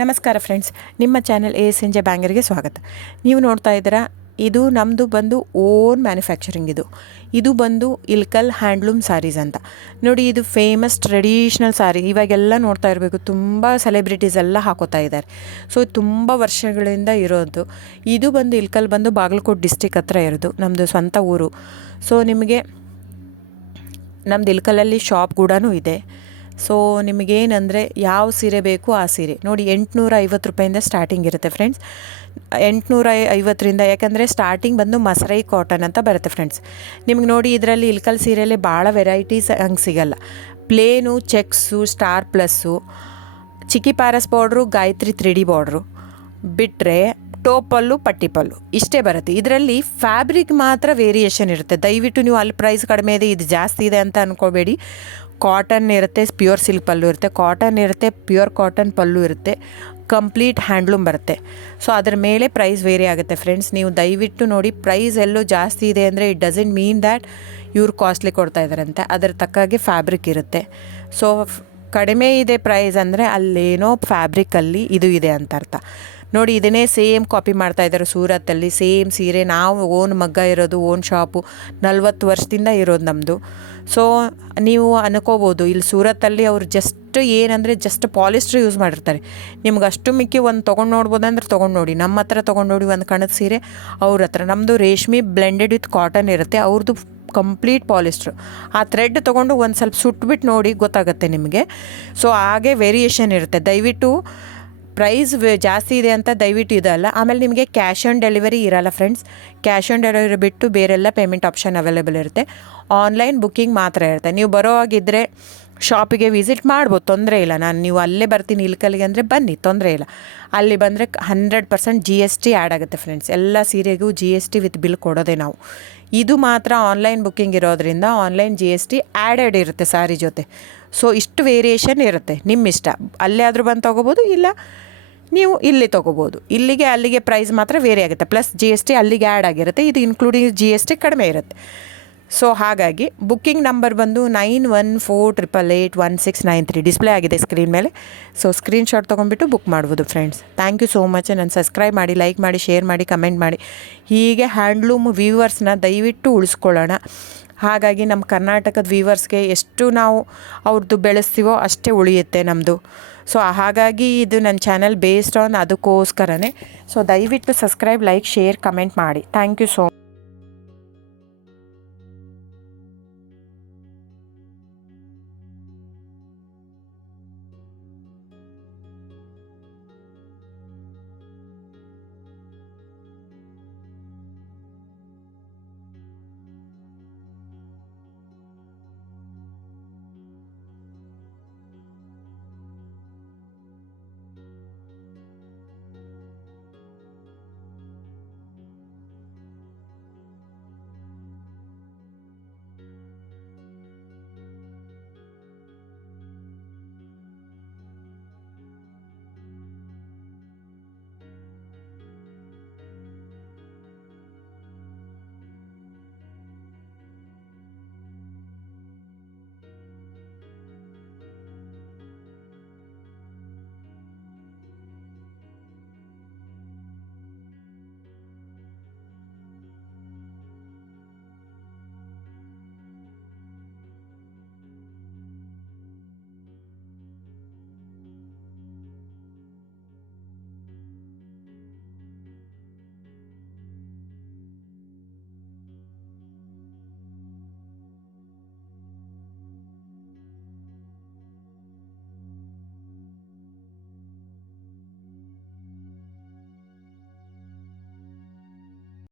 ನಮಸ್ಕಾರ ಫ್ರೆಂಡ್ಸ್, ನಿಮ್ಮ channel ASNJ ಬ್ಯಾಂಗರ್ಗೆ ಸ್ವಾಗತ. ನೀವು ನೋಡ್ತಾ ಇದ್ದೀರಾ, ಇದು ನಮ್ಮದು ಬಂದು ಓನ್ ಮ್ಯಾನುಫ್ಯಾಕ್ಚರಿಂಗ್. ಇದು ಬಂದು ಇಲ್ಕಲ್ ಹ್ಯಾಂಡ್ಲೂಮ್ ಸ್ಯಾರೀಸ್ ಅಂತ ನೋಡಿ. ಇದು ಫೇಮಸ್ ಟ್ರೆಡಿಷ್ನಲ್ ಸ್ಯಾರಿ. ಇವಾಗೆಲ್ಲ ನೋಡ್ತಾ ಇರಬೇಕು, ತುಂಬ ಸೆಲೆಬ್ರಿಟೀಸ್ ಎಲ್ಲ ಹಾಕೋತಾ ಇದ್ದಾರೆ. ಸೊ ತುಂಬ ವರ್ಷಗಳಿಂದ ಇರೋದು. ಇದು ಬಂದು ಇಲ್ಕಲ್ ಬಂದು ಬಾಗಲಕೋಟೆ ಡಿಸ್ಟಿಕ್ ಹತ್ರ ಇರೋದು, ನಮ್ಮದು ಸ್ವಂತ ಊರು. ಸೊ ನಿಮಗೆ ನಮ್ಮದು ಇಲ್ಕಲಲ್ಲಿ ಶಾಪ್ ಕೂಡ ಇದೆ. ಸೊ ನಿಮಗೇನಂದರೆ ಯಾವ ಸೀರೆ ಬೇಕು ಆ ಸೀರೆ ನೋಡಿ, 850 ರೂಪಾಯಿಂದ ಸ್ಟಾರ್ಟಿಂಗ್ ಇರುತ್ತೆ ಫ್ರೆಂಡ್ಸ್. 850ರಿಂದ, ಯಾಕಂದರೆ ಸ್ಟಾರ್ಟಿಂಗ್ ಬಂದು ಮಸರೈ ಕಾಟನ್ ಅಂತ ಬರುತ್ತೆ ಫ್ರೆಂಡ್ಸ್. ನಿಮ್ಗೆ ನೋಡಿ, ಇದರಲ್ಲಿ ಇಲ್ಕಲ್ ಸೀರೆಯಲ್ಲಿ ಭಾಳ ವೆರೈಟೀಸ್ ಹಂಗೆ ಸಿಗಲ್ಲ. ಪ್ಲೇನು, ಚೆಕ್ಸು, ಸ್ಟಾರ್ ಪ್ಲಸ್ಸು, ಚಿಕ್ಕಿ ಪ್ಯಾರಸ್ ಬಾರ್ಡ್ರು, ಗಾಯತ್ರಿ 3D ಬಾರ್ಡ್ರು ಬಿಟ್ಟರೆ ಟೋಪಲ್ಲು, ಪಟ್ಟಿ ಪಲ್ಲು ಇಷ್ಟೇ ಬರುತ್ತೆ. ಇದರಲ್ಲಿ ಫ್ಯಾಬ್ರಿಕ್ ಮಾತ್ರ ವೇರಿಯೇಷನ್ ಇರುತ್ತೆ. ದಯವಿಟ್ಟು ನೀವು ಅಲ್ಲಿ ಪ್ರೈಸ್ ಕಡಿಮೆ ಇದೆ, ಇದು ಜಾಸ್ತಿ ಇದೆ ಅಂತ ಅಂದ್ಕೋಬೇಡಿ. ಕಾಟನ್ ಇರುತ್ತೆ, ಪ್ಯೂರ್ ಸಿಲ್ಕ್ ಪಲ್ಲು ಇರುತ್ತೆ, ಕಾಟನ್ ಇರುತ್ತೆ, ಪ್ಯೂರ್ ಕಾಟನ್ ಪಲ್ಲು ಇರುತ್ತೆ, ಕಂಪ್ಲೀಟ್ ಹ್ಯಾಂಡ್ಲೂಮ್ ಬರುತ್ತೆ. ಸೊ ಅದ್ರ ಮೇಲೆ ಪ್ರೈಸ್ ವೇರಿ ಆಗುತ್ತೆ ಫ್ರೆಂಡ್ಸ್. ನೀವು ದಯವಿಟ್ಟು ನೋಡಿ, ಪ್ರೈಸ್ ಎಲ್ಲೋ ಜಾಸ್ತಿ ಇದೆ ಅಂದರೆ ಇಟ್ ಡಸಂಟ್ ಮೀನ್ ದ್ಯಾಟ್ ಇವ್ರು ಕಾಸ್ಟ್ಲಿ ಕೊಡ್ತಾ ಇದ್ದಾರಂತೆ. ಅದರ ತಕ್ಕಾಗೆ ಫ್ಯಾಬ್ರಿಕ್ ಇರುತ್ತೆ. ಸೊ ಕಡಿಮೆ ಇದೆ ಪ್ರೈಸ್ ಅಂದರೆ ಅಲ್ಲೇನೋ ಫ್ಯಾಬ್ರಿಕಲ್ಲಿ ಇದು ಇದೆ ಅಂತ ಅರ್ಥ. ನೋಡಿ, ಇದನ್ನೇ ಸೇಮ್ ಕಾಪಿ ಮಾಡ್ತಾ ಇದ್ದಾರೆ ಸೂರತ್ತಲ್ಲಿ. ಸೇಮ್ ಸೀರೆ ನಾವು ಓನ್ ಮಗ್ಗ ಇರೋದು, ಓನ್ ಶಾಪು, 40 ವರ್ಷದಿಂದ ಇರೋದು ನಮ್ಮದು. ಸೊ ನೀವು ಅನ್ಕೋಬೋದು, ಇಲ್ಲಿ ಸೂರತ್ತಲ್ಲಿ ಅವ್ರು ಜಸ್ಟ್ ಏನಂದರೆ ಜಸ್ಟ್ ಪಾಲಿಸ್ಟ್ರ್ ಯೂಸ್ ಮಾಡಿರ್ತಾರೆ. ನಿಮ್ಗೆ ಅಷ್ಟು ಮಿಕ್ಕಿ ಒಂದು ತೊಗೊಂಡು ನೋಡ್ಬೋದಂದ್ರೆ ತೊಗೊಂಡು ನೋಡಿ. ನಮ್ಮ ಹತ್ರ ತೊಗೊಂಡು ನೋಡಿ ಒಂದು ಕಣದ ಸೀರೆ, ಅವ್ರ ಹತ್ರ ನಮ್ಮದು ರೇಷ್ಮೆ ಬ್ಲೆಂಡೆಡ್ ವಿತ್ ಕಾಟನ್ ಇರುತ್ತೆ, ಅವ್ರದ್ದು ಕಂಪ್ಲೀಟ್ ಪಾಲಿಸ್ಟ್ರು. ಆ ಥ್ರೆಡ್ ತೊಗೊಂಡು ಒಂದು ಸ್ವಲ್ಪ ಸುಟ್ಬಿಟ್ಟು ನೋಡಿ, ಗೊತ್ತಾಗುತ್ತೆ ನಿಮಗೆ. ಸೊ ಹಾಗೆ ವೇರಿಯೇಷನ್ ಇರುತ್ತೆ. ದಯವಿಟ್ಟು ಪ್ರೈಸ್ ಜಾಸ್ತಿ ಇದೆ ಅಂತ ದಯವಿಟ್ಟು ಇದಲ್ಲ. ಆಮೇಲೆ ನಿಮಗೆ ಕ್ಯಾಶ್ ಆನ್ ಡೆಲಿವರಿ ಇರಲ್ಲ ಫ್ರೆಂಡ್ಸ್. ಕ್ಯಾಶ್ ಆನ್ ಡೆಲಿವರಿ ಬಿಟ್ಟು ಬೇರೆಲ್ಲ ಪೇಮೆಂಟ್ ಆಪ್ಷನ್ ಅವೈಲೇಬಲ್ ಇರುತ್ತೆ. ಆನ್ಲೈನ್ ಬುಕ್ಕಿಂಗ್ ಮಾತ್ರ ಇರುತ್ತೆ. ನೀವು ಬರೋ ಹಾಗಿದ್ದರೆ ಶಾಪಿಗೆ ವಿಸಿಟ್ ಮಾಡ್ಬೋದು, ತೊಂದರೆ ಇಲ್ಲ. ನೀವು ಅಲ್ಲೇ ಬರ್ತೀನಿ ಇಲ್ಕಲ್ಲಿಗೆ ಅಂದರೆ ಬನ್ನಿ, ತೊಂದರೆ ಇಲ್ಲ. ಅಲ್ಲಿ ಬಂದರೆ 100% GST ಆ್ಯಡ್ ಆಗುತ್ತೆ ಫ್ರೆಂಡ್ಸ್. ಎಲ್ಲ ಸೀರೆಗೂ GST ವಿತ್ ಬಿಲ್ ಕೊಡೋದೆ ನಾವು. ಇದು ಮಾತ್ರ ಆನ್ಲೈನ್ ಬುಕ್ಕಿಂಗ್ ಇರೋದ್ರಿಂದ ಆನ್ಲೈನ್ GST ಆ್ಯಡೆಡ್ ಇರುತ್ತೆ ಸ್ಯಾರಿ ಜೊತೆ. ಸೊ ಇಷ್ಟು ವೇರಿಯೇಷನ್ ಇರುತ್ತೆ, ನಿಮ್ಮ ಇಷ್ಟ. ಅಲ್ಲೇ ಆದರೂ ಬಂದು ತೊಗೋಬೋದು, ಇಲ್ಲ ನೀವು ಇಲ್ಲಿ ತೊಗೋಬೋದು. ಇಲ್ಲಿಗೆ ಅಲ್ಲಿಗೆ ಪ್ರೈಸ್ ಮಾತ್ರ ವೇರಿ ಆಗುತ್ತೆ. ಪ್ಲಸ್ GST ಅಲ್ಲಿಗೆ ಆ್ಯಡ್ ಆಗಿರುತ್ತೆ, ಇದು ಇನ್ಕ್ಲೂಡಿಂಗ್ GST ಕಡಿಮೆ ಇರುತ್ತೆ. ಸೊ ಹಾಗಾಗಿ ಬುಕ್ಕಿಂಗ್ ನಂಬರ್ ಬಂದು 9148881693 ಡಿಸ್ಪ್ಲೇ ಆಗಿದೆ ಸ್ಕ್ರೀನ್ ಮೇಲೆ. ಸೊ ಸ್ಕ್ರೀನ್ಶಾಟ್ ತೊಗೊಂಡ್ಬಿಟ್ಟು ಬುಕ್ ಮಾಡ್ಬೋದು friends. Thank you so much. ನಾನು ಸಬ್ಸ್ಕ್ರೈಬ್ ಮಾಡಿ, ಲೈಕ್ ಮಾಡಿ, ಶೇರ್ ಮಾಡಿ, ಕಮೆಂಟ್ ಮಾಡಿ. ಹೀಗೆ ಹ್ಯಾಂಡ್ಲೂಮ್ ವ್ಯೂವರ್ಸ್ನ ದಯವಿಟ್ಟು ಉಳಿಸ್ಕೊಳ್ಳೋಣ. ಹಾಗಾಗಿ ನಮ್ಮ ಕರ್ನಾಟಕದ ವ್ಯೂವರ್ಸ್ಗೆ ಎಷ್ಟು ನಾವು ಅವ್ರದ್ದು ಬೆಳೆಸ್ತೀವೋ ಅಷ್ಟೇ ಉಳಿಯುತ್ತೆ ನಮ್ಮದು. ಸೊ ಹಾಗಾಗಿ ಇದು ನನ್ನ ಚಾನಲ್ ಬೇಸ್ಡ್ ಆನ್ ಅದಕ್ಕೋಸ್ಕರನೇ. ಸೊ ದಯವಿಟ್ಟು ಸಬ್ಸ್ಕ್ರೈಬ್, ಲೈಕ್, ಶೇರ್, ಕಮೆಂಟ್ ಮಾಡಿ. Thank you so much.